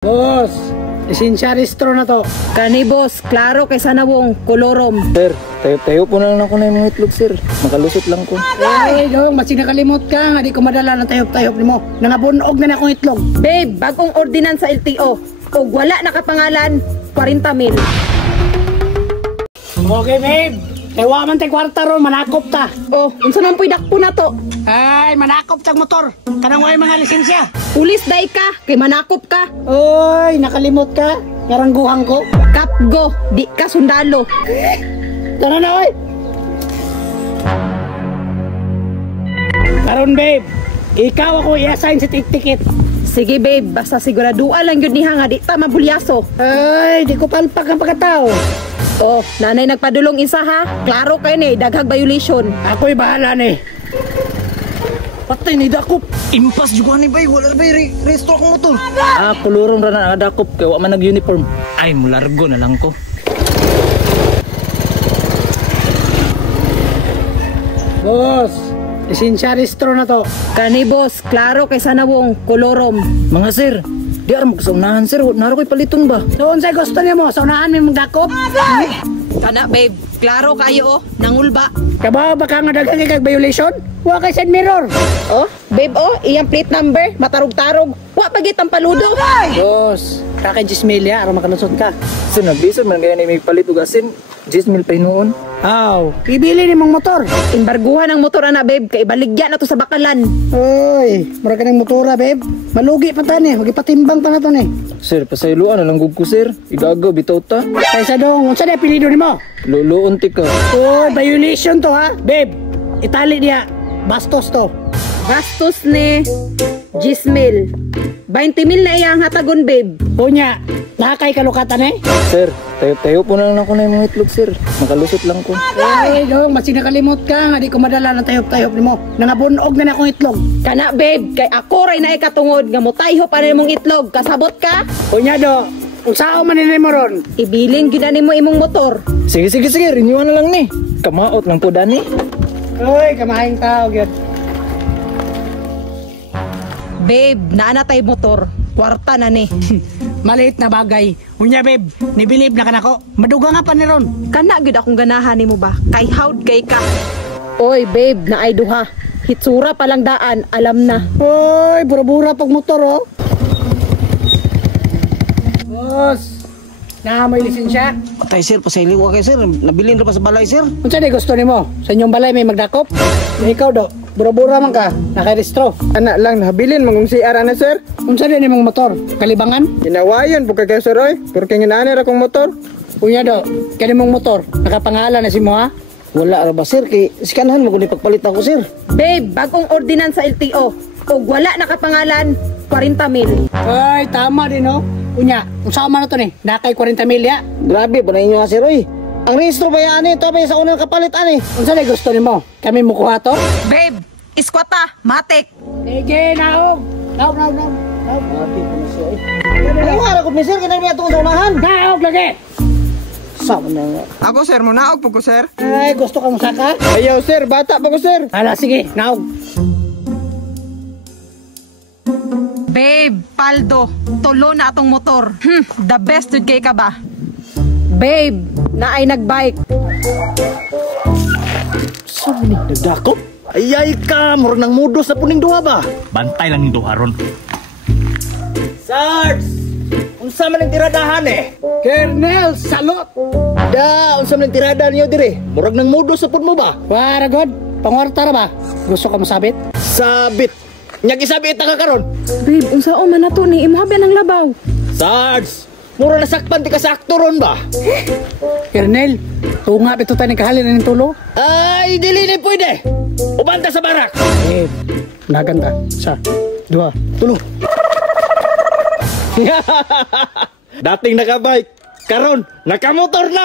Boss, esensya restro na to. Kani boss, klaro kay sanawong kolorom. Sir, tayo po na lang ako na yung mga itlog, sir. Makalusot lang ko. Ay, dong, masig nakalimot ka. Nga di ko madala ng tayop-tayop ni mo. Nangabunog na akong itlog. Babe, bagong ordinance sa LTO. Kung wala nakapangalan, 40,000. Okay, babe. Ewa man tay kwarta ron, manakop ta. Oh, unsa man puy dakpo na to? Ay, manakop tag motor. Kanang way mga lisensya. Pulis day ka, kay manakop ka. Oy, nakalimot ka. Karangguhan ko. Kapgo, di ka sundalo. Tara na, oy. Karon, babe. Ikaw ako i-assign sa ticket. Sige babe, basta siguraduan lang yun niha nga di ta mabulyaso. Ay, di ko palpak ang pagkatao. Oh, nanay nagpadulong isa ha. Klaro kayo ni, daghag violation. Ako'y bahala ni. Patay ni Dakop. Impas juga ni bay, wala bay, resto akong motor. Kulurong ra na nakadakop kay wa man nag-uniform. Ay, mulargo na lang ko. Boss, esensya restro na to. Kani boss, klaro kay sanawong kolorom. Mga sir, di aram ko sa unahan sir, naro ko'y paliton ba? Doon sa gusto niyo mo, sa unahan may mga Dakop. Kana babe, klaro kayo oh, nangulba. Kabaw ba ka nga daghang kag violation? Wa kay side mirror. Oh, babe oh, iyang plate number, matarog-tarog. Wa pagit ang paludo. Boss, kaka 10 milya aron makalusot ka. Sir, nabisa man kaya ni may palit og asin, 10,000 pa hinuon. Aw, ibili ni mong motor. Imbarguhan ang motor ana babe, kay baligya na to sa bakalan. Oy, mura ka ng motora, babe. Malugi pa tani, magipatimbang pa na to ni. Sir, pasayloan na lang gud ko sir. Igagaw bitaw ta. Kaysa dong, unsa na apelyido nimo? Luluon ti ka. Oy, violation to ha, babe. Itali niya, bastos to. Gastos ni 10,000. 20,000 na iyang hatagon babe. Kunya, nakay kalukatan eh. Sir, tayo po na lang ako na yung mga itlog sir. Makalusot lang ko. Ay, dong, masig nakalimot ka. Nga di ko madala ng tayop-tayop ni mo. Nangabunog na akong itlog. Kana babe, kay ako ray na ikatungod nga mutayho pa rin mong itlog. Kasabot ka? Kunya do, unsao man nila mo ron? Ibilin gyud ani mo imong motor. Sige, renewan na lang ni. Kamaot lang po dani. Oy, kamahing tao, gyud. Babe, naana tay motor. Kwarta na ni. Maliit na bagay. Unya, babe, nibilib na kanako. Maduga nga pa ni ron. Kana gyud akong ganahan nimo ba? Kay hawd kay ka. Oy babe, naay duha. Hitsura pa lang daan, alam na. Oy, bura-bura pag motor, oh. Boss, na may lisensya? Patay sir, pasayliwa kay sir. Nabilin ra pa sa balay sir. Unsa di gusto nimo? Sa inyong balay may magdakop? Ikaw do, bura-bura man ka, nakarestro. Anak lang nahabilin mong CR ana sir. Unsa di nimong motor? Kalibangan? Ginawayon po kay sir oy. Pero kay ginani ra kong motor. Unya do, kani mong motor, nakapangalan na si mo ha? Wala ra ba sir, kay iskanahan mo kung ipagpalit ako sir. Babe, bagong ordinance sa LTO. Kung wala nakapangalan, 40,000. Ay, tama din no. Unya, unsa man na to ni? Nakay 40 milya. Grabe pa na inyo ha sir oy. Ang rehistro ba yan ito ba sa unang kapalit ani? Unsa di gusto nimo? Kami mo kuha to? Babe, iskwata, matik. Sige, naog. Naog. Ay wala ko sir, kanang may atong sa unahan. Naog lagi. Sama na nga. Ako sir, mo naog po ko sir. Ay, gusto kang saka? Ayaw sir, bata pa ko sir. Ala, sige, naog. Babe, paldo, tulo na atong motor. The best jud kay ka ba? Babe, naay nagbike. Saan ni nagdakop? Ayay ka, murag nang mudos sa puning duha ba? Bantay lang yung duharon. Sarge! Unsa man ang tiradahan eh? Kernel, salot. Da, unsa man ang tirada niyo dire? Murag nang mudos sa pud mo ba? Wara god, pangwarta ra ba? Gusto ka masabit? Sabit! Nyag isabit ka karon. Babe, unsa man nato ni imuhabi ng labaw? Sarge! Mura nasakpan ti ka sa aktoron ba? Kernel, tunga ito tayo kahalin ng tulo. Ay, dili ni pwede! Ubanta sa barak! Eh, naganda. Sa, dua, tulo. Dating nakabike, karon nakamotor na!